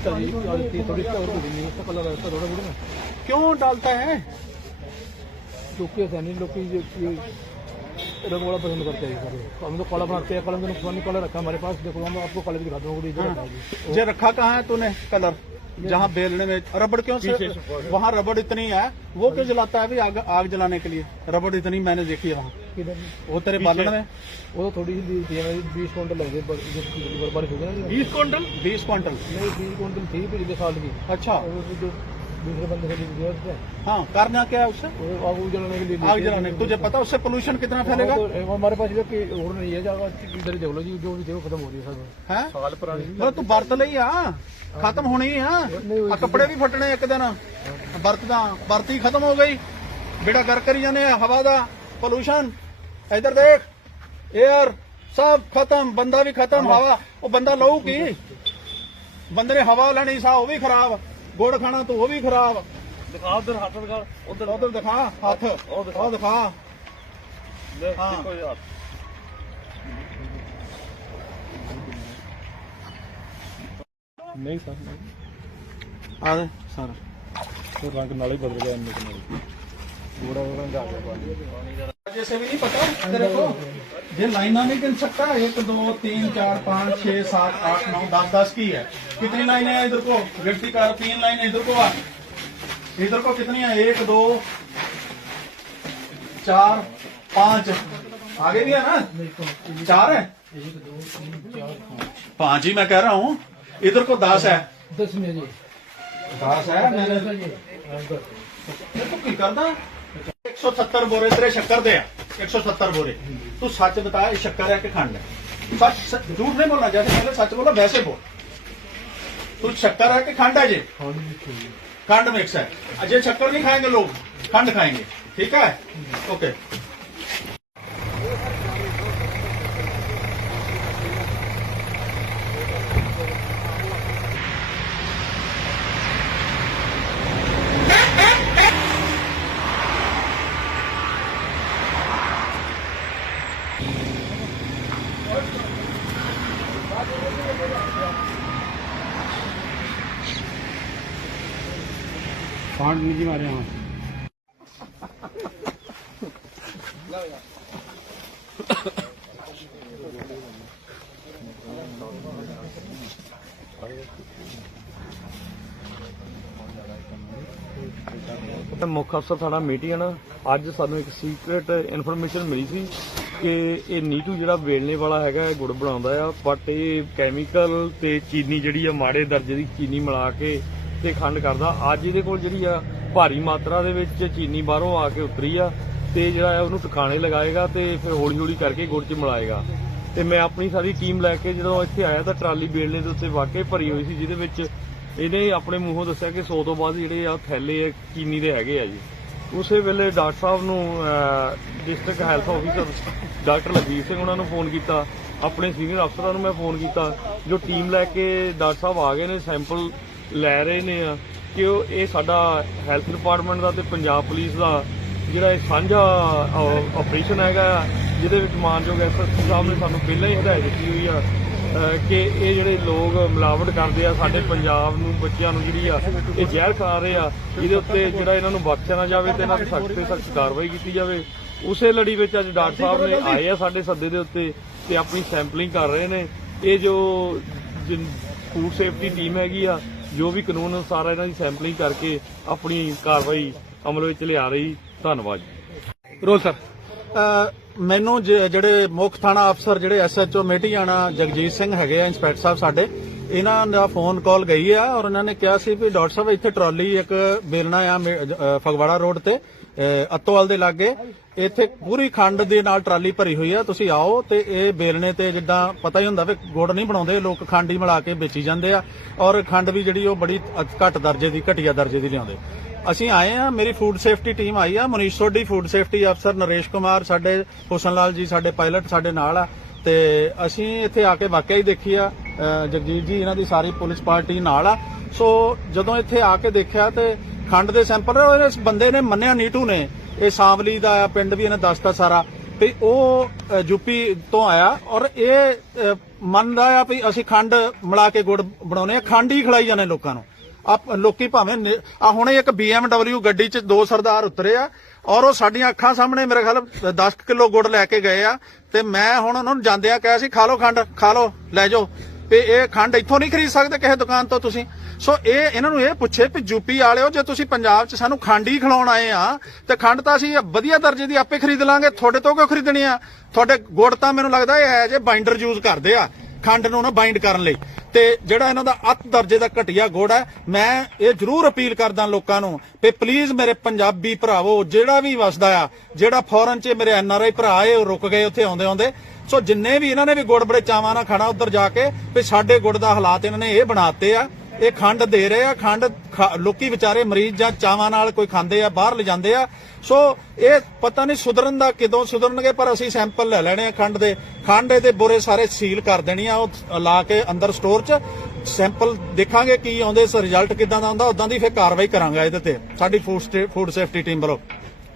रीता जी और ये थोड़ी सा और कुछ नहीं इसका कलर ऐसा थोड़ा थोड़ा ना क्यों डालता है क्योंकि ऐसा नहीं लोग ये ये रंग वाला पसंद करते हैं सर हम तो कलर बनाते हैं कलर का नुकसान नहीं कलर रखा है हमारे पास देखो हम आपको कलर दिखा दूंगा ये जो रखा है जी। ये रखा कहाँ है तूने कलर जहाँ बेलने में रबड़ क्यों से वहाँ रबड़ इतनी है वो क्यों जलाता है अभी आग, आग जलाने के लिए रबड़ इतनी मैंने देखी है वहाँ किधर वो तेरे बालन में वो तो थोड़ी सी दी थी हमें बीस क्विंटल लगे बर- जो बर्बादी हो गई ना जी। बीस क्विंटल बीस क्विंटल नहीं बीस क्विंटल थी पिछले साल की अच्छा और वो जो दूसरे बंदे से ली थी उससे हाँ करना क्या है उससे वो आग उग जलाने के लिए ली आग थी। जलाने तुझे पता उससे पोल्यूशन कितना फैलेगा वो तो हमारे पास इधर की रोड नहीं है जगह इधर ही देख लो जी जो भी थे वो खत्म हो रही है सब ਹੈ साल पुरानी ਮਤਲਬ ਤੂੰ ਵਰਤ ਲਈ ਆ ਖਤਮ ਹੋਣੀ ਆ ਆ ਕੱਪੜੇ ਵੀ ਫਟਣੇ ਇੱਕ ਦਿਨ ਵਰਤਦਾ ਵਰਤੀ ਖਤਮ ਹੋ ਗਈ ਬੇੜਾ ਕਰ ਕਰੀ ਜਾਂਦੇ ਆ ਹਵਾ ਦਾ पोल्यूशन इधर देख एयर सब खत्म ਬੰਦਾ ਵੀ ਖਤਮ ਹਵਾ। ਉਹ ਬੰਦਾ ਲਊ ਕੀ? ਬੰਦੇ ਨੇ ਹਵਾ ਲੈਣੀ ਸਾ ਉਹ ਵੀ ਖਰਾਬ। ਗੋੜ ਖਾਣਾ ਤੂੰ ਉਹ ਵੀ ਖਰਾਬ। ਦਿਖਾ ਉਧਰ ਹੱਥ ਦਿਖਾ ਉਧਰ ਉਧਰ ਦਿਖਾ ਹੱਥ। ਉਹ ਦਿਖਾ। ਨਹੀਂ ਸਰ। ਆ ਦੇ ਸਰ। ਰੰਗ ਨਾਲ ਬਦਲ ਗਿਆ ਇੰਨੇ ਕਿੰਨੇ ਗੋੜਾ ਗੋੜਾ ਜਾ ਗਿਆ ਪਾਣੀ ਦਾ जैसे भी नहीं पता देखो ये लाइना नहीं गिन सकता एक दो तीन चार पाँच छह सात आठ नौ दस दस की है कितनी लाइन है इधर को व्यक्ति का तीन लाइन इधर को इधर को कितनी है एक दो चार पाँच आगे भी है ना चार है पाँच ही मैं कह रहा हूँ इधर को दस है दस है मैंने तो की करता 170 ਬੋਰੇ ਤੇਰੇ ਸ਼ੱਕਰ ਦੇ ਆ 170 ਬੋਰੇ ਤੂੰ ਸੱਚ ਬਤਾ ਇਹ ਸ਼ੱਕਰ ਹੈ ਕਿ ਖੰਡ ਹੈ सच सच- झूठ नहीं बोलना जैसे पहले सच बोला वैसे बोल तू शक्कर है कि खंड है ये खाने भी चाहिए खंड मिक्स है अजय शक्कर नहीं खाएंगे लोग खंड खाएंगे ठीक है ओके पाँच निजी मारे यहाँ ਮੁੱਖ ਅਫਸਰ ਥਾਣਾ ਮੀਟਿੰਗ ਅੱਜ ਸਾਨੂੰ ਇੱਕ ਸੀਕ੍ਰੀਟ ਇਨਫੋਰਮੇਸ਼ਨ ਮਿਲੀ ਸੀ ਕਿ ਇਹ ਨੀਟੂ ਜਿਹੜਾ ਵੇਲਣੇ ਵਾਲਾ ਹੈਗਾ, ਇਹ ਗੁੜ ਬਣਾਉਂਦਾ ਆ ਬਟ ਇਹ ਕੈਮੀਕਲ ਤੇ ਚੀਨੀ ਜਿਹੜੀ ਆ, ਮਾੜੇ ਦਰਜੇ ਦੀ ਚੀਨੀ ਮਿਲਾ ਕੇ ਤੇ ਖੰਡ ਕਰਦਾ। ਅੱਜ ਇਹਦੇ ਕੋਲ ਜਿਹੜੀ ਆ, ਭਾਰੀ ਮਾਤਰਾ ਦੇ ਵਿੱਚ ਚੀਨੀ ਬਾਹਰੋਂ ਆ ਕੇ ਉਤਰੀ ਆ ਤੇ ਜਿਹੜਾ ਆ, ਉਹਨੂੰ ਟਿਕਾਣੇ ਲਗਾਏਗਾ ਤੇ ਫਿਰ ਹੌਲੀ ਹੌਲੀ ਕਰਕੇ ਗੁੜ 'ਚ ਮਿਲਾਏਗਾ। ਤੇ ਮੈਂ ਆਪਣੀ ਸਾਰੀ ਟੀਮ ਲੈ ਕੇ ਜਦੋਂ ਇੱਥੇ ਆਇਆ ਤਾਂ ਟਰਾਲੀ ਵੇਲਣੇ ਦੇ ਉੱਤੇ ਵਾਕਈ ਭਰੀ ਹੋਈ ਸੀ, ਜਿਹਦੇ ਵਿੱਚ ਇਹਨੇ ਆਪਣੇ ਮੂੰਹੋਂ ਦੱਸਿਆ ਕਿ 100 ਤੋਂ ਬਾਅਦ ਜਿਹੜੇ ਆ, ਥੈਲੇ ਆ, ਚੀਨੀ ਦੇ ਹੈਗੇ ਆ ਜੀ। ਉਸੇ ਵੇਲੇ ਡਾਕਟਰ ਸਾਹਿਬ ਨੂੰ ਡਿਸਟ੍ਰਿਕਟ ਹੈਲਥ ਆਫੀਸਰ ਡਾਕਟਰ ਲਵੀਰ ਸਿੰਘ ਉਹਨਾਂ ਨੂੰ ਫੋਨ ਕੀਤਾ ਆਪਣੇ ਸੀਨੀਅਰ ਅਫਸਰਾਂ ਨੂੰ ਮੈਂ ਫੋਨ ਕੀਤਾ ਜੋ ਟੀਮ ਲੈ ਕੇ ਡਾਕਟਰ ਸਾਹਿਬ ਆ ਗਏ ਨੇ ਸੈਂਪਲ ਲੈ ਰਹੇ ਨੇ ਆ ਕਿ ਉਹ ਇਹ ਸਾਡਾ ਹੈਲਥ ਡਿਪਾਰਟਮੈਂਟ ਦਾ ਤੇ ਪੰਜਾਬ ਪੁਲਿਸ ਦਾ ਜਿਹੜਾ ਇਹ ਸਾਂਝਾ ਆਪਰੇਸ਼ਨ ਹੈਗਾ ਆ, ਜਿਹਦੇ ਵਿੱਚ ਮਾਨਯੋਗ ਐਸਐਸਪੀ ਸਾਹਿਬ ਨੇ ਸਾਨੂੰ ਪਹਿਲਾਂ ਹੀ ਹਦਾਇਤ ਦਿੱਤੀ ਹੋਈ ਆ ਕਿ ਇਹ ਜਿਹੜੇ ਲੋਕ ਮਿਲਾਵਟ ਕਰਦੇ ਆ ਸਾਡੇ ਪੰਜਾਬ ਨੂੰ ਬੱਚਿਆਂ ਨੂੰ ਜਿਹੜੀ ਆ ਇਹ ਜ਼ਹਿਰ ਖਾ ਰਹੇ ਆ ਇਹਦੇ ਉੱਤੇ ਜਿਹੜਾ ਇਹਨਾਂ ਨੂੰ ਬਖਸ਼ਿਆ ਨਾ ਜਾਵੇ ਤੇ ਇਹਨਾਂ ਤੇ ਸਖਤ ਤੇ ਸਖਤ ਕਾਰਵਾਈ ਕੀਤੀ ਜਾਵੇ। ਉਸੇ ਲੜੀ ਵਿੱਚ ਅੱਜ ਡਾਕਟਰ ਸਾਹਿਬ ਨੇ ਆਏ ਆ ਸਾਡੇ ਸੱਦੇ ਦੇ ਉੱਤੇ ਤੇ ਆਪਣੀ ਸੈਂਪਲਿੰਗ ਕਰ ਰਹੇ ਨੇ। ਇਹ ਜੋ ਫੂਡ ਸੇਫਟੀ ਟੀਮ ਹੈਗੀ ਆ ਜੋ ਵੀ ਕਾਨੂੰਨ ਅਨੁਸਾਰ ਇਹਨਾਂ ਦੀ ਸੈਂਪਲਿੰਗ ਕਰਕੇ ਆਪਣੀ ਕਾਰਵਾਈ ਅਮਲ ਵਿੱਚ ਲਿਆ ਰਹੀ ਧੰਨਵਾਦ ਜੀ। ਰੋਲ ਸਰ ਮੈਨੂੰ ਜਿਹੜੇ ਮੁੱਖ ਥਾਣਾ ਅਫਸਰ ਜਿਹੜੇ ਐਸਐਚਓ ਮੇਟੀਆਣਾ ਜਗਜੀਤ ਸਿੰਘ ਹੈਗੇ ਆ ਇੰਸਪੈਕਟਰ ਸਾਹਿਬ ਸਾਡੇ ਇਹਨਾਂ ਦਾ ਫੋਨ ਕਾਲ ਗਈ ਆ ਔਰ ਉਹਨਾਂ ਨੇ ਕਿਹਾ ਸੀ ਵੀ ਡਾਕਟਰ ਸਾਹਿਬ ਇੱਥੇ ਟਰਾਲੀ ਇੱਕ ਬੇਲਣਾ ਆ ਫਗਵਾੜਾ ਰੋਡ ਤੇ। ਅੱਤੋਵਾਲ ਦੇ ਲਾਗੇ। ਇੱਥੇ ਪੂਰੀ ਖੰਡ ਦੇ ਨਾਲ ਟਰਾਲੀ ਭਰੀ ਹੋਈ ਆ। ਤੁਸੀਂ ਆਓ ਤੇ ਇਹ ਬੇਲਣੇ ਤੇ ਜਿੱਦਾਂ ਪਤਾ ਹੀ ਹੁੰਦਾ ਵੀ ਗੁੜ ਨਹੀਂ ਬਣਾਉਂਦੇ, ਲੋਕ ਖੰਡ ਹੀ ਮਿਲਾ ਕੇ ਵੇਚੀ ਜਾਂਦੇ ਆ। ਔਰ ਖੰਡ ਵੀ ਜਿਹੜੀ ਉਹ ਬੜੀ ਘੱਟ ਦਰਜੇ ਦੀ, ਘਟੀਆ ਦਰਜੇ ਦੀ ਲਿਆਉਂਦੇ। ਅਸੀਂ ਆਏ ਆ, ਮੇਰੀ ਫੂਡ ਸੇਫਟੀ ਟੀਮ ਆਈ ਆ। ਮਨੀਸ਼ ਸੋਢੀ ਫੂਡ ਸੇਫਟੀ ਅਫਸਰ ਨਰੇਸ਼ ਕੁਮਾਰ, ਸਾਡੇ ਹੁਸਨ ਲਾਲ ਜੀ, ਸਾਡੇ ਪਾਇਲਟ ਸਾਡੇ ਨਾਲ ਆ। ਤੇ ਅਸੀਂ ਇੱਥੇ ਆ ਕੇ ਵਾਕਿਆ ਹੀ ਦੇਖੀ ਆ। ਜਗਜੀਤ ਜੀ, ਇਹਨਾਂ ਦੀ ਸਾਰੀ ਪੁਲਿਸ ਪਾਰਟੀ ਨਾਲ ਆ। ਸੋ ਜਦੋਂ ਇੱਥੇ ਆ ਕੇ ਦੇਖਿਆ ਤੇ ਖੰਡ ਦੇ ਸੈਂਪਲ ਇਸ ਬੰਦੇ ਨੇ ਮੰਨਿਆ ਨੀਟੂ ਨੇ। ਇਹ ਸਾਵਲੀ ਦਾ ਆ, ਪਿੰਡ ਵੀ ਇਹਨੇ ਦੱਸਤਾ ਸਾਰਾ। ਵੀ ਉਹ ਯੂਪੀ ਤੋਂ ਆਇਆ ਔਰ ਇਹ ਮੰਨਦਾ ਆ ਵੀ ਅਸੀਂ ਖੰਡ ਮਿਲਾ ਕੇ ਗੁੜ ਬਣਾਉਨੇ ਆ ਖੰਡ ਹੀ ਖਿਲਾਈ ਜਾਂਦੇ ਲੋਕਾਂ ਨੂੰ। ਆਪ, ਲੋਕੀ ਭਾਵੇਂ ਆ ਹੁਣੇ ਇੱਕ BMW ਗੱਡੀ 'ਚ ਦੋ ਸਰਦਾਰ ਉਤਰੇ ਆ ਔਰ ਉਹ ਸਾਡੀਆਂ ਅੱਖਾਂ ਸਾਹਮਣੇ ਮੇਰੇ ਖਿਆਲ 10 ਕਿਲੋ ਗੁੜ ਲੈ ਕੇ ਗਏ ਆ। ਤੇ ਮੈਂ ਹੁਣ ਉਹਨਾਂ ਨੂੰ ਜਾਂਦਿਆਂ ਕਿਹਾ ਸੀ, ਖਾ ਲਓ ਖੰਡ, ਖਾ ਲਓ, ਲੈ ਜਾਓ। ਵੀ ਇਹ ਖੰਡ ਇੱਥੋਂ ਨਹੀਂ ਖਰੀਦ ਸਕਦੇ ਕਿਸੇ ਦੁਕਾਨ ਤੋਂ ਤੁਸੀਂ। ਸੋ ਇਹ ਇਹਨਾਂ ਨੂੰ ਇਹ ਪੁੱਛੇ ਵੀ ਯੂਪੀ ਵਾਲਿਓ, ਜੇ ਤੁਸੀਂ ਪੰਜਾਬ 'ਚ ਸਾਨੂੰ ਖੰਡ ਹੀ ਖਿਲਾਉਣ ਆਏ ਆ, ਤੇ ਖੰਡ ਤਾਂ ਅਸੀਂ ਵਧੀਆ ਦਰਜੇ ਦੀ ਆਪੇ ਖਰੀਦ ਲਾਂਗੇ। ਤੁਹਾਡੇ ਤੋਂ ਕਿਉਂ ਖਰੀਦਣੀ ਆ? ਤੁਹਾਡੇ ਗੁੜ ਤਾਂ ਮੈਨੂੰ ਲੱਗਦਾ ਇਹ ਹੈ ਬਾਈਂਡਰ ਯੂਜ਼ ਕਰਦੇ ਆ, ਖੰਡ ਨੂੰ ਨਾ ਬਾਈਂਡ ਕਰਨ ਲਈ। ਤੇ ਜਿਹੜਾ ਇਹਨਾਂ ਦਾ ਅੱਤ ਦਰਜੇ ਦਾ ਘਟੀਆ ਗੁੜ ਹੈ, ਮੈਂ ਇਹ ਜ਼ਰੂਰ ਅਪੀਲ ਕਰਦਾ ਲੋਕਾਂ ਨੂੰ ਵੀ ਪਲੀਜ਼ ਮੇਰੇ ਪੰਜਾਬੀ ਭਰਾਵੋ, ਜਿਹੜਾ ਵੀ ਵਸਦਾ ਆ, ਜਿਹੜਾ ਫੋਰਨ 'ਚ ਮੇਰੇ ਐਨਆਰਆਈ ਭਰਾ ਆਏ, ਉਹ ਰੁਕ ਗਏ ਉੱਥੇ ਆਉਂਦੇ ਆਉਂਦੇ ਸੋ ਜਿੰਨੇ ਵੀ ਇਹਨਾਂ ਨੇ ਵੀ ਗੁੜ ਬੜੇ ਚਾਵਾਂ ਨਾਲ ਖਾਣਾ ਉੱਧਰ ਜਾ ਕੇ, ਵੀ ਸਾਡੇ ਗੁੜ ਦਾ ਹਾਲਾਤ ਇਹਨਾਂ ਨੇ ਇਹ ਬਣਾਤੇ ਆ। ਇਹ ਖੰਡ ਦੇ ਰਹੇ ਆ, ਖੰਡ ਲੋਕੀ ਵਿਚਾਰੇ ਮਰੀਜ਼ ਜਾਂ ਚਾਵਾਂ ਨਾਲ ਕੋਈ ਖਾਂਦੇ ਆ, ਬਾਹਰ ਲਿਜਾਂਦੇ ਆ। ਸੋ ਇਹ ਪਤਾ ਨਹੀਂ ਸੁਧਰਨ ਦਾ ਕਿਦੋਂ ਸੁਧਰਨਗੇ, ਪਰ ਅਸੀਂ ਸੈਂਪਲ ਲੈ ਲੈਣੇ ਆ ਖੰਡ ਦੇ। ਖੰਡ ਦੇ ਬੋਰੇ ਸਾਰੇ ਸੀਲ ਕਰ ਦੇਣੀ ਆ, ਉਹ ਲਾ ਕੇ ਅੰਦਰ ਸਟੋਰ 'ਚ। ਸੈਂਪਲ ਦੇਖਾਂਗੇ ਕੀ ਆਉਂਦੇ, ਇਸ ਰਿਜ਼ਲਟ ਕਿਦਾਂ ਦਾ ਆਉਂਦਾ ਉਦਾਂ ਦੀ ਫਿਰ ਕਾਰਵਾਈ ਕਰਾਂਗੇ ਇਹਦੇ ਤੇ। ਸਾਡੀ ਫੂਡ ਫੂਡ ਸੇਫਟੀ ਟੀਮ ਵੱਲੋਂ।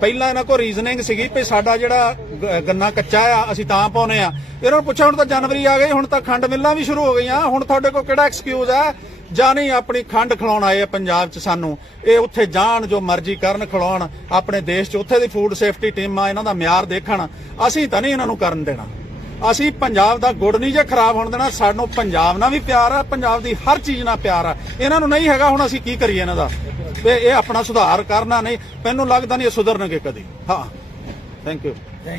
ਪਹਿਲਾਂ ਇਹਨਾਂ ਕੋਲ ਰੀਜ਼ਨਿੰਗ ਸੀਗੀ ਵੀ ਸਾਡਾ ਜਿਹੜਾ ਗੰਨਾ ਕੱਚਾ ਆ, ਅਸੀਂ ਤਾਂ ਪਾਉਨੇ ਆ। ਇਹਨਾਂ ਨੂੰ ਪੁੱਛਿਆ, ਹੁਣ ਤਾਂ ਜਨਵਰੀ ਆ ਗਈ, ਹੁਣ ਤਾਂ ਖੰਡ ਮਿੱਲਾਂ ਵੀ ਸ਼ੁਰੂ ਹੋ ਗਈਆਂ। ਹੁਣ ਤੁਹਾਡੇ ਕੋਲ ਕਿਹੜਾ ਐਕਸਕਿਊਜ਼ ਆ? ਜਾਂ ਨਹੀਂ, ਆਪਣੀ ਖੰਡ ਖਿਲਾਉਣ ਆਏ ਆ ਪੰਜਾਬ 'ਚ ਸਾਨੂੰ। ਇਹ ਉੱਥੇ ਜਾਣ, ਜੋ ਮਰਜ਼ੀ ਕਰਨ ਖਿਲਾਉਣ, ਆਪਣੇ ਦੇਸ਼ 'ਚ ਉੱਥੇ ਦੀ ਫੂਡ ਸੇਫਟੀ ਟੀਮਾਂ ਇਹਨਾਂ ਦਾ ਮਿਆਰ ਦੇਖਣ। ਅਸੀਂ ਤਾਂ ਨਹੀਂ ਇਹਨਾਂ ਨੂੰ ਕਰਨ ਦੇਣਾ। ਅਸੀਂ ਪੰਜਾਬ ਦਾ ਗੁੜ ਨਹੀਂ ਜੇ ਖਰਾਬ ਹੋਣ ਦੇਣਾ, ਸਾਨੂੰ ਪੰਜਾਬ ਨਾਲ ਵੀ ਪਿਆਰ ਆ, ਪੰਜਾਬ ਦੀ ਹਰ ਚੀਜ਼ ਨਾਲ ਪਿਆਰ ਆ। ਇਹਨਾਂ ਨੂੰ ਨਹੀਂ ਹੈਗਾ ਹੁਣ ਅਸੀਂ ਕੀ ਕਰੀਏ ਇਹਨਾਂ ਦਾ? ਇਹ ਆਪਣਾ ਸੁਧਾਰ ਕਰਨਾ ਨਹੀਂ, ਮੈਨੂੰ ਲੱਗਦਾ ਨਹੀਂ ਇਹ ਸੁਧਰਨਗੇ ਕਦੀ। ਹਾਂ। Thank you